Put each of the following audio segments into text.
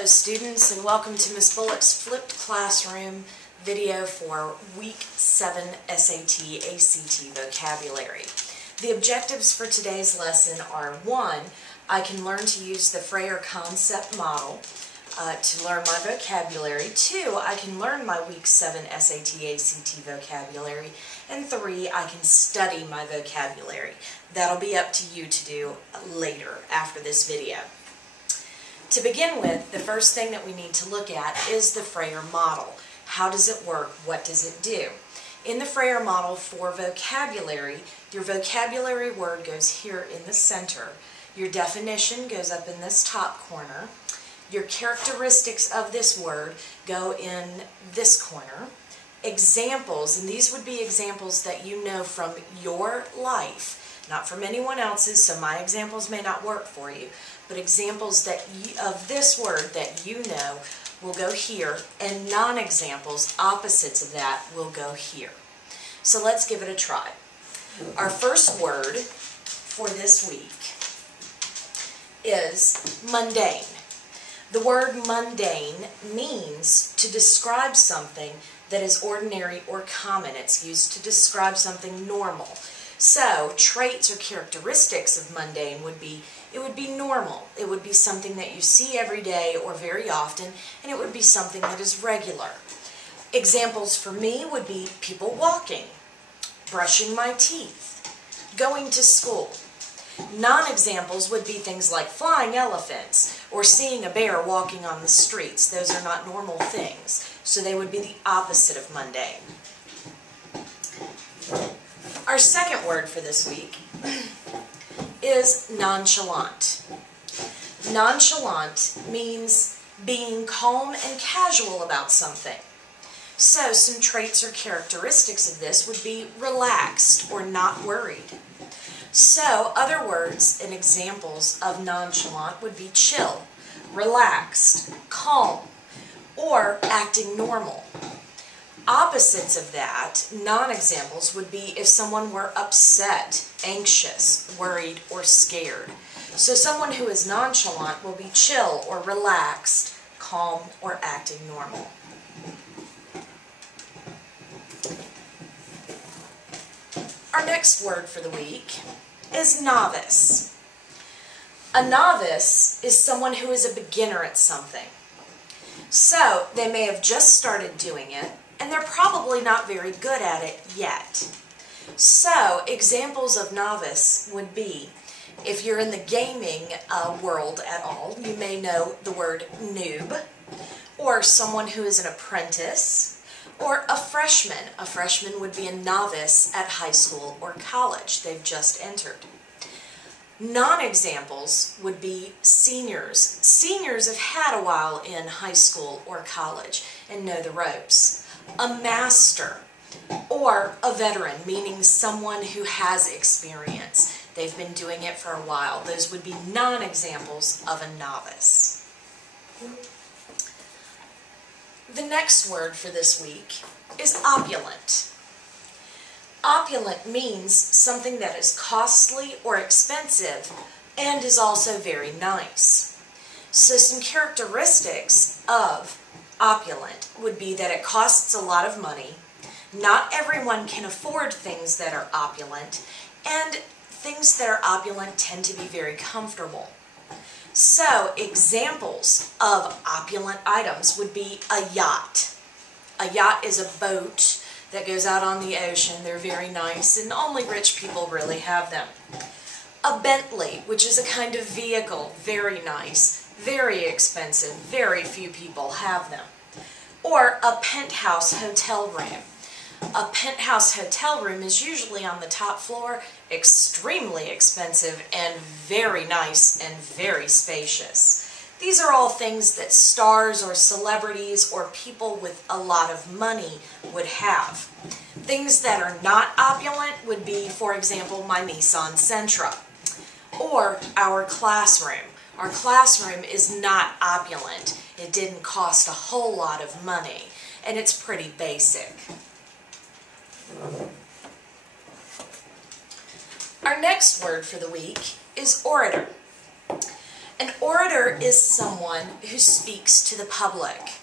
Hello students, and welcome to Miss Bullock's Flipped Classroom video for Week 7 SAT ACT Vocabulary. The objectives for today's lesson are: 1. I can learn to use the Frayer concept model to learn my vocabulary. 2. I can learn my Week 7 SAT ACT vocabulary. And 3. I can study my vocabulary. That'll be up to you to do later after this video. To begin with, the first thing that we need to look at is the Frayer model. How does it work? What does it do? In the Frayer model for vocabulary, your vocabulary word goes here in the center. Your definition goes up in this top corner. Your characteristics of this word go in this corner. Examples, and these would be examples that you know from your life, not from anyone else's, so my examples may not work for you, but examples that of this word that you know will go here, and non-examples, opposites of that, will go here. So let's give it a try. Our first word for this week is mundane. The word mundane means to describe something that is ordinary or common. It's used to describe something normal. So, traits or characteristics of mundane would be, it would be normal. It would be something that you see every day or very often, and it would be something that is regular. Examples for me would be people walking, brushing my teeth, going to school. Non-examples would be things like flying elephants or seeing a bear walking on the streets. Those are not normal things, so they would be the opposite of mundane. Our second word for this week is nonchalant. Nonchalant means being calm and casual about something. So some traits or characteristics of this would be relaxed or not worried. So other words and examples of nonchalant would be chill, relaxed, calm, or acting normal. Opposites of that, non-examples, would be if someone were upset, anxious, worried, or scared. So someone who is nonchalant will be chill or relaxed, calm, or acting normal. Our next word for the week is novice. A novice is someone who is a beginner at something. So they may have just started doing it, and they're probably not very good at it yet. So examples of novice would be, if you're in the gaming world at all, you may know the word noob, or someone who is an apprentice, or a freshman. A freshman would be a novice at high school or college. They've just entered. Non-examples would be seniors. Seniors have had a while in high school or college and know the ropes. A master, or a veteran, meaning someone who has experience. They've been doing it for a while. Those would be non-examples of a novice. The next word for this week is opulent. Opulent means something that is costly or expensive and is also very nice. So some characteristics of opulent would be that it costs a lot of money, not everyone can afford things that are opulent, and things that are opulent tend to be very comfortable. So examples of opulent items would be a yacht. A yacht is a boat that goes out on the ocean. They're very nice, and only rich people really have them. A Bentley, which is a kind of vehicle, very nice, very expensive, very few people have them. Or a penthouse hotel room. A penthouse hotel room is usually on the top floor, extremely expensive and very nice and very spacious. These are all things that stars or celebrities or people with a lot of money would have. Things that are not opulent would be, for example, my Nissan Sentra or our classroom. Our classroom is not opulent. It didn't cost a whole lot of money, and it's pretty basic. Our next word for the week is orator. An orator is someone who speaks to the public.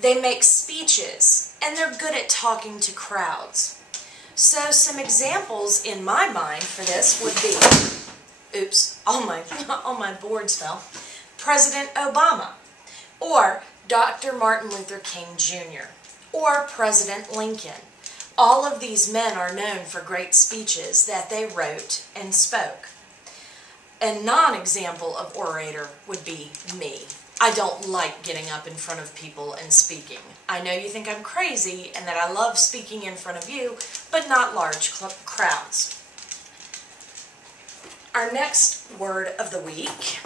They make speeches, and they're good at talking to crowds. So some examples in my mind for this would be, oops, all my boards fell, President Obama, or Dr. Martin Luther King Jr., or President Lincoln. All of these men are known for great speeches that they wrote and spoke. A non-example of orator would be me. I don't like getting up in front of people and speaking. I know you think I'm crazy and that I love speaking in front of you, but not large crowds. Our next word of the week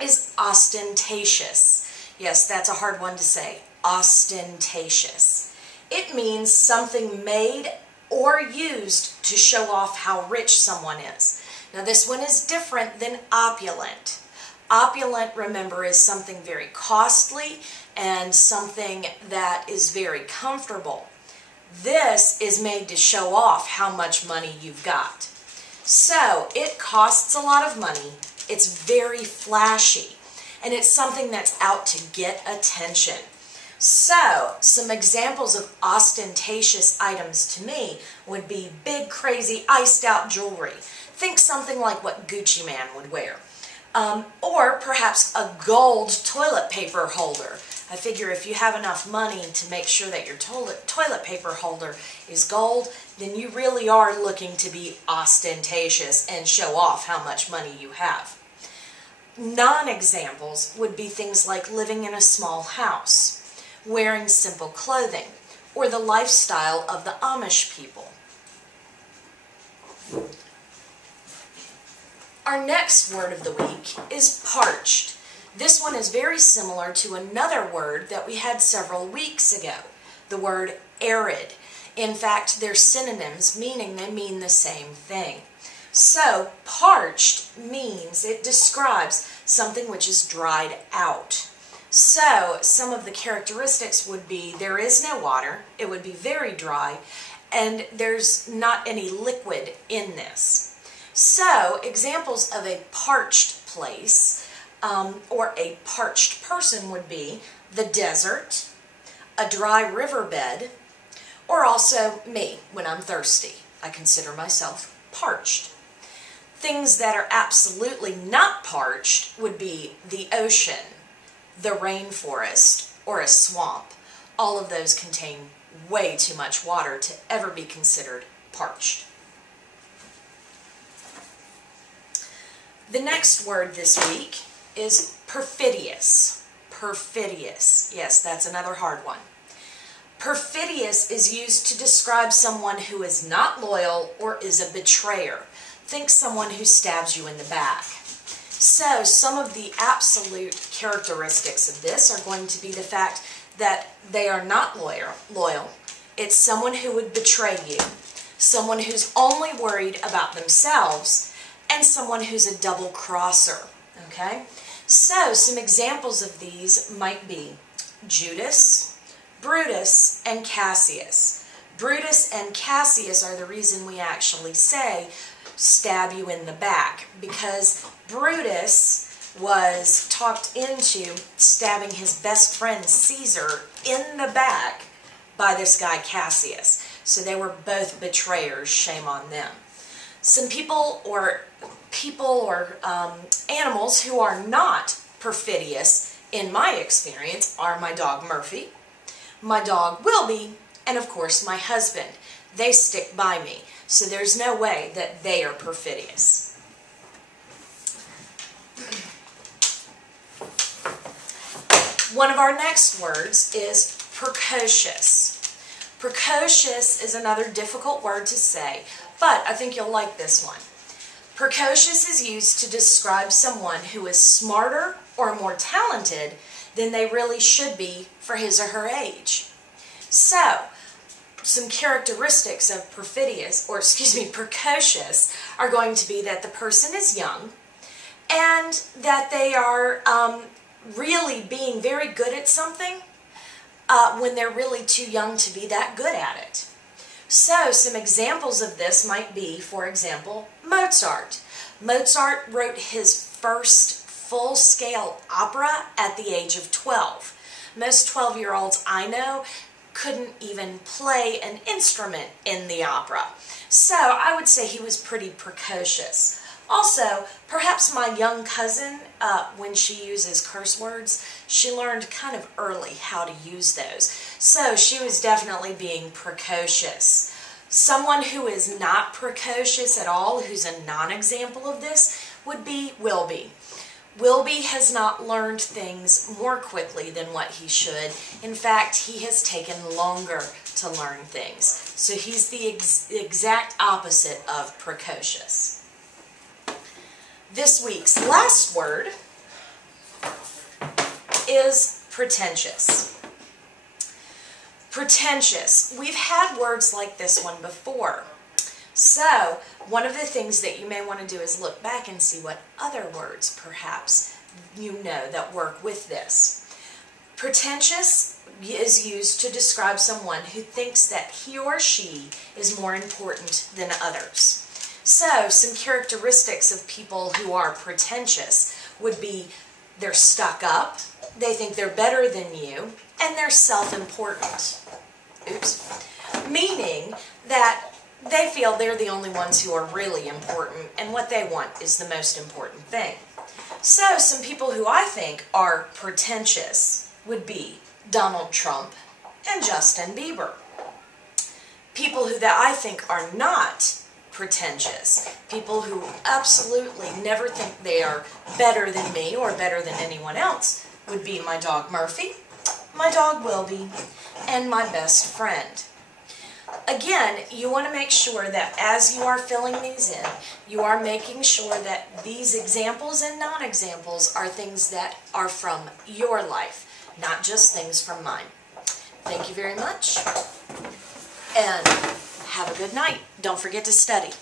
is ostentatious. Yes, that's a hard one to say. Ostentatious. It means something made or used to show off how rich someone is. Now this one is different than opulent. Opulent, remember, is something very costly and something that is very comfortable. This is made to show off how much money you've got. So it costs a lot of money, it's very flashy, and it's something that's out to get attention. So some examples of ostentatious items to me would be big, crazy, iced out jewelry. Think something like what Gucci Man would wear. Or perhaps a gold toilet paper holder. I figure if you have enough money to make sure that your toilet paper holder is gold, then you really are looking to be ostentatious and show off how much money you have. Non-examples would be things like living in a small house, wearing simple clothing, or the lifestyle of the Amish people. Our next word of the week is parched. This one is very similar to another word that we had several weeks ago, the word arid. In fact, they're synonyms, meaning they mean the same thing. So, parched means it describes something which is dried out. So, some of the characteristics would be there is no water, it would be very dry, and there's not any liquid in this. So, examples of a parched place or a parched person would be the desert, a dry riverbed, or also me when I'm thirsty. I consider myself parched. Things that are absolutely not parched would be the ocean, the rainforest, or a swamp. All of those contain way too much water to ever be considered parched. The next word this week is perfidious. Perfidious. Yes, that's another hard one. Perfidious is used to describe someone who is not loyal or is a betrayer. Think someone who stabs you in the back. So, some of the absolute characteristics of this are going to be the fact that they are not loyal. It's someone who would betray you, someone who's only worried about themselves, and someone who's a double crosser, okay? So, some examples of these might be Judas, Brutus, and Cassius. Brutus and Cassius are the reason we actually say stab you in the back, because Brutus was talked into stabbing his best friend Caesar in the back by this guy Cassius. So they were both betrayers, shame on them. Some people or animals who are not perfidious, in my experience, are my dog Murphy, my dog Wilby, and of course my husband. They stick by me, so there's no way that they are perfidious. One of our next words is precocious. Precocious is another difficult word to say, but I think you'll like this one. Precocious is used to describe someone who is smarter or more talented than they really should be for his or her age. So, some characteristics of precocious are going to be that the person is young and that they are really being very good at something when they're really too young to be that good at it. So, some examples of this might be, for example, Mozart. Mozart wrote his first full-scale opera at the age of 12. Most 12-year-olds I know couldn't even play an instrument in the opera. So I would say he was pretty precocious. Also, perhaps my young cousin, when she uses curse words, she learned kind of early how to use those. So she was definitely being precocious. Someone who is not precocious at all, who's a non-example of this, would be Wilby. Wilby has not learned things more quickly than what he should. In fact, he has taken longer to learn things. So he's the exact opposite of precocious. This week's last word is pretentious. Pretentious. We've had words like this one before. So, one of the things that you may want to do is look back and see what other words, perhaps, you know that work with this. Pretentious is used to describe someone who thinks that he or she is more important than others. So, some characteristics of people who are pretentious would be they're stuck up, they think they're better than you, and they're self-important. Oops. Meaning that they feel they're the only ones who are really important, and what they want is the most important thing. So, some people who I think are pretentious would be Donald Trump and Justin Bieber. People who that I think are not pretentious, people who absolutely never think they are better than me or better than anyone else, would be my dog Murphy, my dog Wilby, and my best friend. Again, you want to make sure that as you are filling these in, you are making sure that these examples and non-examples are things that are from your life, not just things from mine. Thank you very much, and have a good night. Don't forget to study.